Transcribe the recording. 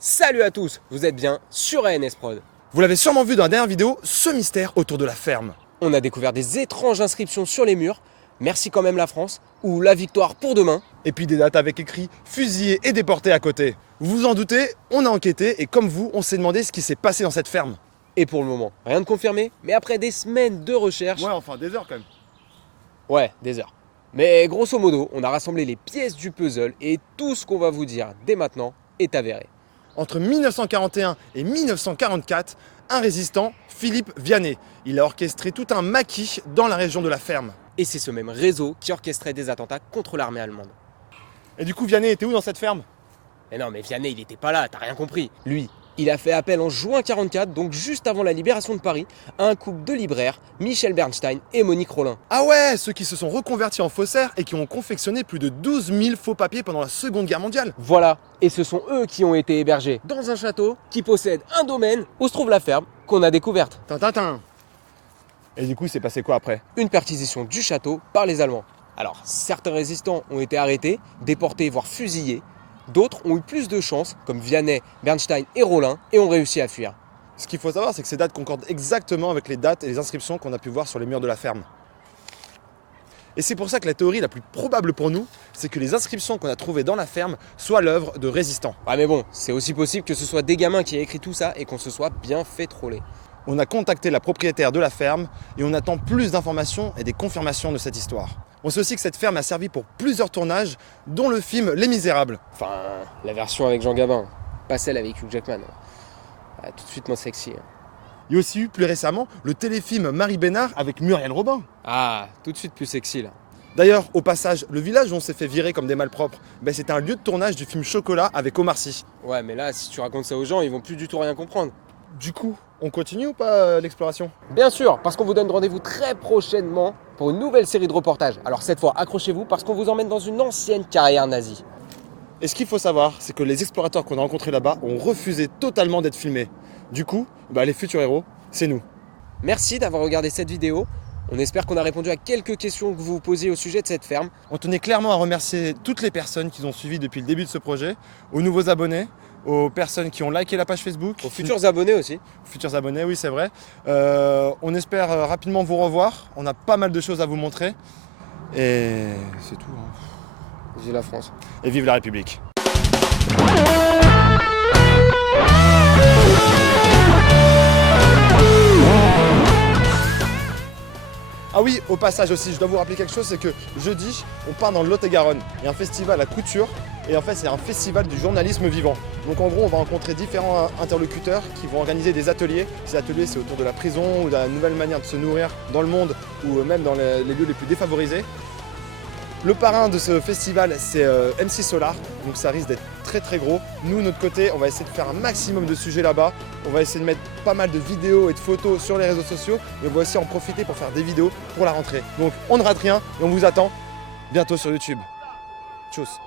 Salut à tous, vous êtes bien sur ANS Prod. Vous l'avez sûrement vu dans la dernière vidéo, ce mystère autour de la ferme. On a découvert des étranges inscriptions sur les murs, merci quand même la France, ou la victoire pour demain. Et puis des dates avec écrit fusillés et déportés à côté. Vous vous en doutez, on a enquêté et comme vous, on s'est demandé ce qui s'est passé dans cette ferme. Et pour le moment, rien de confirmé, mais après des semaines de recherche... Ouais, enfin des heures quand même. Ouais, des heures. Mais grosso modo, on a rassemblé les pièces du puzzle et tout ce qu'on va vous dire dès maintenant est avéré. Entre 1941 et 1944, un résistant, Philippe Vianney, il a orchestré tout un maquis dans la région de la ferme. Et c'est ce même réseau qui orchestrait des attentats contre l'armée allemande. Et du coup, Vianney était où dans cette ferme? Mais non, mais Vianney, il était pas là, t'as rien compris. Lui, il a fait appel en juin 44, donc juste avant la libération de Paris, à un couple de libraires, Michel Bernstein et Monique Rollin. Ah ouais, ceux qui se sont reconvertis en faussaires et qui ont confectionné plus de 12 000 faux papiers pendant la Seconde Guerre mondiale. Voilà, et ce sont eux qui ont été hébergés dans un château qui possède un domaine où se trouve la ferme qu'on a découverte. Tintin. Et du coup, il s'est passé quoi après? Une perquisition du château par les Allemands. Alors, certains résistants ont été arrêtés, déportés, voire fusillés. D'autres ont eu plus de chance, comme Vianney, Bernstein et Rollin, et ont réussi à fuir. Ce qu'il faut savoir, c'est que ces dates concordent exactement avec les dates et les inscriptions qu'on a pu voir sur les murs de la ferme. Et c'est pour ça que la théorie la plus probable pour nous, c'est que les inscriptions qu'on a trouvées dans la ferme soient l'œuvre de résistants. Ah mais bon, c'est aussi possible que ce soit des gamins qui aient écrit tout ça et qu'on se soit bien fait troller. On a contacté la propriétaire de la ferme et on attend plus d'informations et des confirmations de cette histoire. On sait aussi que cette ferme a servi pour plusieurs tournages, dont le film Les Misérables. Enfin, la version avec Jean Gabin, pas celle avec Hugh Jackman. Ah, tout de suite moins sexy. Il y a aussi eu plus récemment le téléfilm Marie Bénard avec Muriel Robin. Ah, tout de suite plus sexy là. D'ailleurs, au passage, le village où on s'est fait virer comme des malpropres, c'était un lieu de tournage du film Chocolat avec Omar Sy. Ouais, mais là, si tu racontes ça aux gens, ils vont plus du tout rien comprendre. Du coup, on continue ou pas l'exploration? Bien sûr, parce qu'on vous donne rendez-vous très prochainement pour une nouvelle série de reportages. Alors cette fois, accrochez-vous parce qu'on vous emmène dans une ancienne carrière nazie. Et ce qu'il faut savoir, c'est que les explorateurs qu'on a rencontrés là-bas ont refusé totalement d'être filmés. Du coup, les futurs héros, c'est nous. Merci d'avoir regardé cette vidéo. On espère qu'on a répondu à quelques questions que vous vous posiez au sujet de cette ferme. On tenait clairement à remercier toutes les personnes qui nous ont suivis depuis le début de ce projet, aux nouveaux abonnés, aux personnes qui ont liké la page Facebook. Aux futurs abonnés aussi. Futurs abonnés, oui, c'est vrai. On espère rapidement vous revoir. On a pas mal de choses à vous montrer. Et c'est tout. Vive la France. Et vive la République. Ah oui, au passage aussi, je dois vous rappeler quelque chose, c'est que jeudi, on part dans le Lot-et-Garonne. Il y a un festival à Couture, et en fait, c'est un festival du journalisme vivant. Donc en gros, on va rencontrer différents interlocuteurs qui vont organiser des ateliers. Ces ateliers, c'est autour de la prison ou de la nouvelle manière de se nourrir dans le monde, ou même dans les lieux les plus défavorisés. Le parrain de ce festival, c'est MC Solar, donc ça risque d'être très très gros. Nous, de notre côté, on va essayer de faire un maximum de sujets là-bas. On va essayer de mettre pas mal de vidéos et de photos sur les réseaux sociaux, et on va aussi en profiter pour faire des vidéos pour la rentrée. Donc on ne rate rien et on vous attend bientôt sur YouTube. Tchuss.